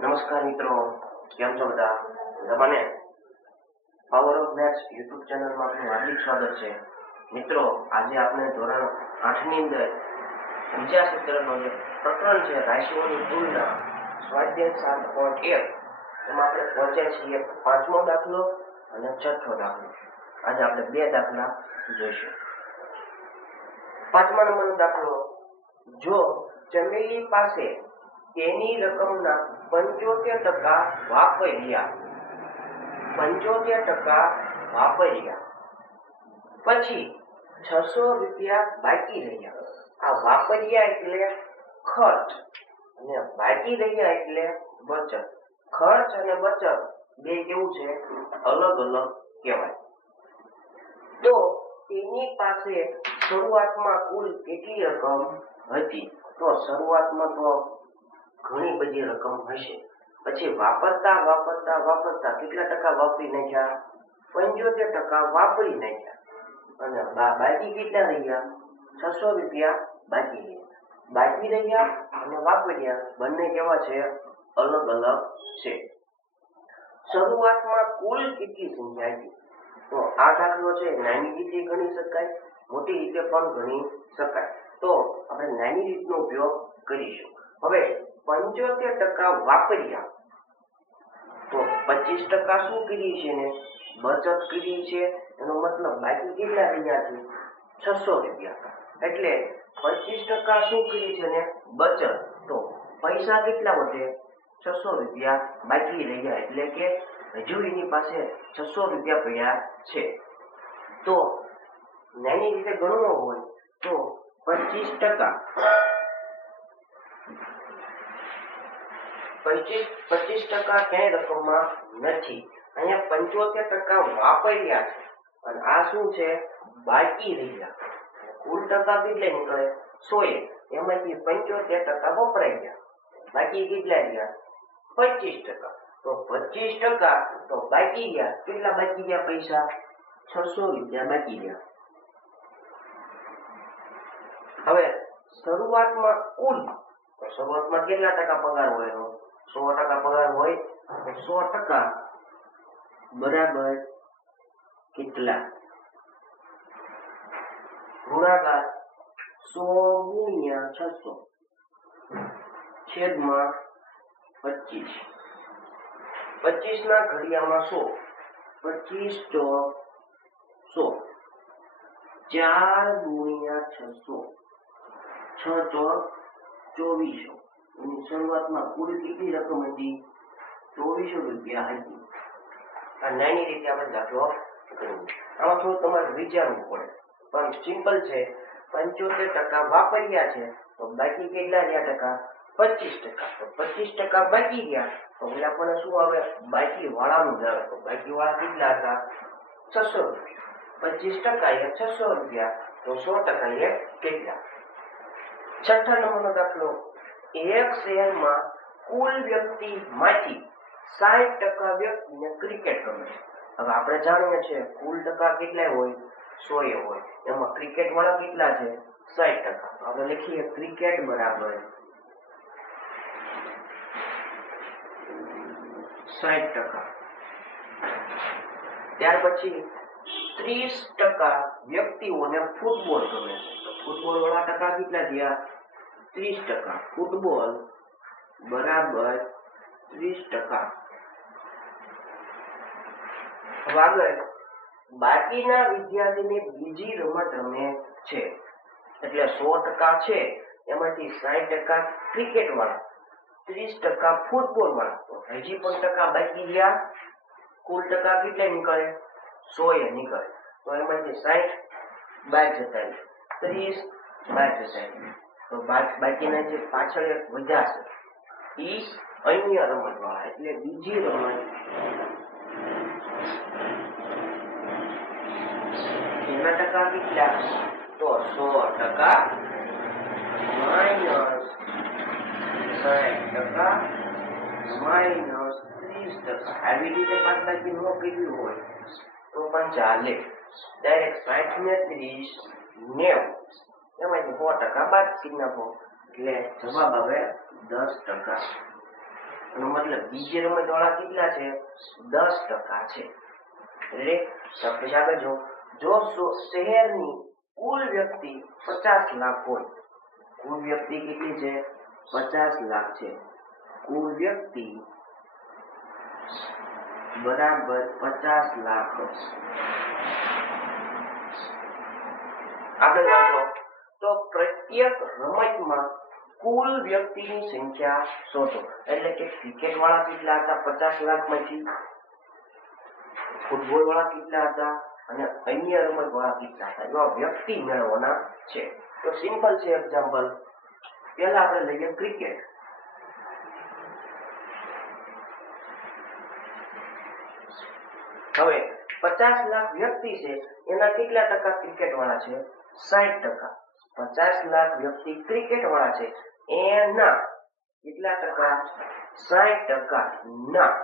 નમસ્કાર મિત્રો, કેમ છો બધા? તમને પાવર ઓફ મેથ્સ યુટ્યુબ ચેનલમાં આપનું હાર્દિક સ્વાગત છે. મિત્રો, આજે આપણે ધોરણ 8 ની અંદર બીજા સત્રનો જે પ્રકરણ છે રાશિઓની તુલના સ્વાધ્યાય 7.1 એમાં આપણે પહોંચ્યા છીએ 5મો દાખલો અને 6થો દાખલો. આજે આપણે 2 દાખલા જોઈશું. 5મા નંબરનો દાખલો, જો ચમેલી પાસે તેની રકમના 75% વાપર્યા પછી 600 રૂપિયા બાકી રહ્યા. આ વાપર્યા એટલે ખર્ચ અને બાકી રહ્યા એટલે બચત. ખર્ચ અને બચત બે કેવું છે? અલગ અલગ કહેવાય. તો તેની પાસે શરૂઆતમાં કુલ કેટલી રકમ હતી? તો શરૂઆતમાં તો ઘણી બધી રકમ હશે. પછી વાપરતા કેટલા ટકા વાપરી નાખ્યા? 75% વાપરી નાખ્યા. અને બાકી કેટલા રહ્યા? 600 રૂપિયા બાકી રહ્યા. બાકી રહ્યા અને વાપર્યા બંને કેવા છે? અલગ અલગ છે. શરૂઆતમાં કુલ કેટલી સંખ્યા હતી? તો આ દાખલો છે નાની રીતે ગણી શકાય, મોટી રીતે પણ ગણી શકાય. તો આપણે નાની રીતનો ઉપયોગ કરીશું. હવે 75% વાપર્યા તો 25% શું કરી છે ને? બચત કરી છે. એનો મતલબ બાકી કેટલા રહ્યા છે? 600 રૂપિયા. એટલે 25% શું કરી છે ને? બચત. તો પૈસા કેટલા વધે? 600 રૂપિયા બાકી રહ્યા. એટલે કે હજુ એની પાસે 600 રૂપિયા પડ્યા છે. તો નાની રીતે ગણવો હોય તો 25% ક્યાંય રકમમાં નથી. અહીંયા 75% વાપર્યા છે અને આ શું છે? બાકી રહ્યા. કુલ ટકા કેટલા નીકળે? 100. એમાંથી 75% વપરાઈ ગયા. બાકી કેટલા રહ્યા? 25%. તો 25% તો બાકી ગયા. કેટલા બાકી ગયા પૈસા? 600 રૂપિયા બાકી ગયા. હવે શરૂઆતમાં કુલ, તો શરૂઆતમાં કેટલા ટકા પગાર હોય? 100% પગાર હોય તો 100% બરાબર કેટલા? ગુણાકાર 100 ગુણ્યા 600 છેદમાં 25. 25 ના ઘડિયામાં 100. 25 ચોક 100. 4 ગુણ્યા 600. 6 ચોક 2400. એની શરૂઆતમાં કુલ કેટલી રકમ હતી? 2400 રૂપિયા હતી. આ નાની રીતે આપણે દાખલો કરીએ. આમાં થોડું તમારે વિચારવું પડે, પણ સિમ્પલ છે. 75% વાપર્યા છે તો બાકી કેટલા રહ્યા ટકા? 25%. તો 25% બાકી ગયા તો એટલે આપણને શું આવે? બાકી વાળાનું જ આવે. તો બાકી વાળા કેટલા હતા? 600 રૂપિયા. 25% એ 600 રૂપિયા. તો 100% એ કેટલા? 6થા નંબરનો દાખલો, એક શહેરમાં કુલ વ્યક્તિમાંથી 60% વ્યક્તિને ક્રિકેટ ગમે છે. હવે આપણે જાણીએ છીએ કુલ ટકા કેટલા હોય? 100 હોય. એમાં ક્રિકેટ વાળા કેટલા છે? 60%. આપણે લખીએ ક્રિકેટ બરાબર 60%. ત્યાર પછી 30% વ્યક્તિઓને ફૂટબોલ ગમે છે. તો ફૂટબોલ વાળા ટકા કેટલા થયા? 30%. ફૂટબોલ બરાબર 30%. હવે આગળ, બાકીના વિદ્યાર્થીને બીજી રમત રમે છે. એટલે 100% છે એમાંથી 60% ક્રિકેટ વાળા, 30% ફૂટબોલ વાળા. તો હજી પણ ટકા બાકી રહ્યા. કુલ ટકા કેટલા નીકળે? 100 નીકળે. તો એમાંથી 60 બાદ જતા, 30 બાદ જતા. તો બાકીના જે પાછળ એક વધ્યા છે એ અન્ય રમત વાળા, એટલે બીજી રમત. એના ટકા કેટલા? તો 100% માઇનસ 60% માઇનસ 30%. આવી રીતે બાદબાકી ન કર્યું હોય તો પણ ચાલે. ડાયરેક્ટ 60 ને 30 90 એમાંથી 100% બાદ કરી નાખો એટલે જવાબ આવે 10%. એનો મતલબ બીજી રમત વાળા કેટલા છે? 10% છે. એટલે પછી આગળ જો શહેરની કુલ વ્યક્તિ 50 લાખ હોય, કુલ વ્યક્તિ કેટલી છે? 50 લાખ છે. કુલ વ્યક્તિ બરાબર 50 લાખ. આગળ વાંચો તો પ્રત્યેક રમતમાં કુલ વ્યક્તિની સંખ્યા શોધો. એટલે કે ક્રિકેટ વાળા કેટલા હતા? 50 લાખ માંથી ફૂટબોલ વાળા કેટલા હતા અને અન્ય રમત વાળા કેટલા હતા? એવા વ્યક્તિ મેળવવાના છે. તો સિમ્પલ છે એક્ઝામ્પલ. પહેલા આપણે લઈએ ક્રિકેટ. હવે 50 લાખ વ્યક્તિ છે, એના કેટલા ટકા ક્રિકેટ વાળા છે? 60%. 50 લાખ વ્યક્તિ ક્રિકેટ વાળા છે, એના કેટલા ટકા? 60% ના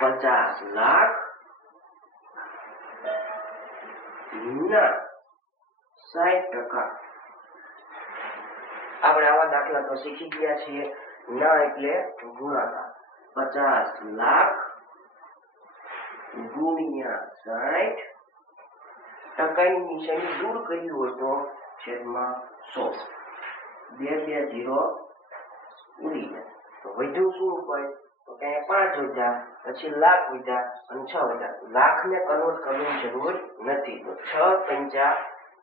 50 લાખ ના 60%. આપણે આવા દાખલા તો શીખી ગયા છીએ. ના એટલે ગુણાકાર. 50 લાખ ગુણ્યા 60. ટકાની નિશાની દૂર કરી હોય તો છેદમાં 100. 2 2 0 ઉડી જાય. તો વધ્યું શું હોય? તો કે 5 વધ્યા, પછી લાખ વધ્યા અને 6 વધ્યા. લાખને કન્વર્ટ કરવાની જરૂર નથી. તો 6 પંચા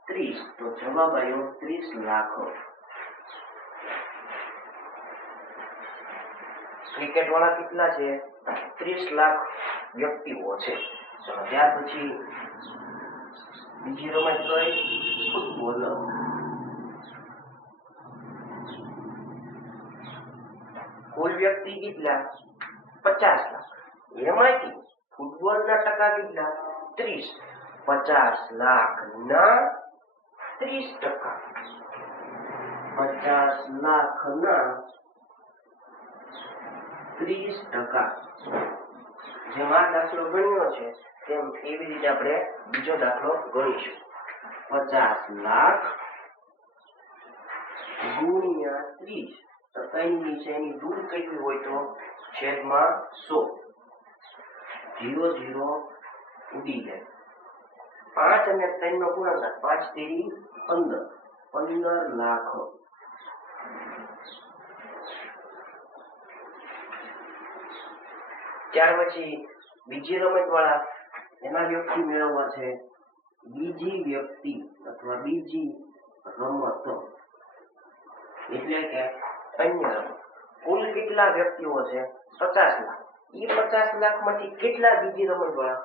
30. તો જવાબ આવ્યો 30 લાખ. ક્રિકેટ વાળા કેટલા છે? 30 લાખ વ્યક્તિઓ છે. ત્યાર પછી બીજી રમત કઈ? ફૂટબોલ. કુલ વ્યક્તિ કેટલા? 50 લાખ. એમાંથી ફૂટબોલના ટકા કેટલા? 30. 50 લાખ ના 30%. 50 લાખ ના 30%. જેમ આ દાખલો ગણ્યો છે તેમ એવી રીતે આપણે બીજો દાખલો ગણીશું. 50 લાખ ગુણ્યા 30. ટકાની નિશાની દૂર કરવી હોય તો છેદમાં 100. 0 0 ઉડી જાય. 5 અને 3 નો ગુણાકાર. 5 તેરી 15. 15 લાખ. ત્યાર પછી બીજી રમત વાળા એના વ્યક્તિ મેળવવા છે. બીજી વ્યક્તિ અથવા બીજી રમત એટલે કે અન્ય રમત. કુલ કેટલા વ્યક્તિઓ છે? 50 લાખ. એ 50 લાખ માંથી કેટલા બીજી રમત વાળા?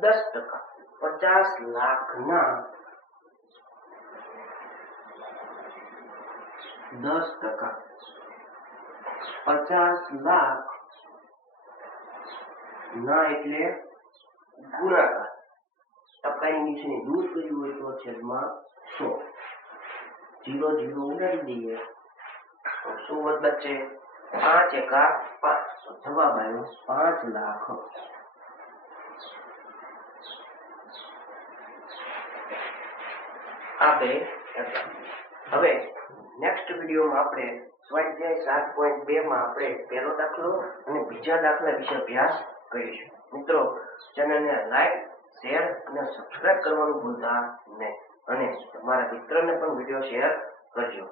10%. 50 લાખ ના 10%. 50 લાખ ના એટલે ગુણાકાર. ટકાની નિશાની દૂર કરી હોય તો છેદમાં 100. 0 0 ઉડાડી દઈએ તો શું વચ્ચે? 5 એકા 5. જવાબ આવ્યો 5 લાખ. હવે નેક્સ્ટ વિડીયોમાં આપણે સ્વાધ્યાય 7.2 માં આપણે પહેલો દાખલો અને બીજા દાખલા વિશે અભ્યાસ કરીશું. મિત્રો, ચેનલને લાઈક, શેર અને સબસ્ક્રાઇબ કરવાનું ભૂલતા નહીં અને તમારા મિત્રને પણ વિડીયો શેર કરજો.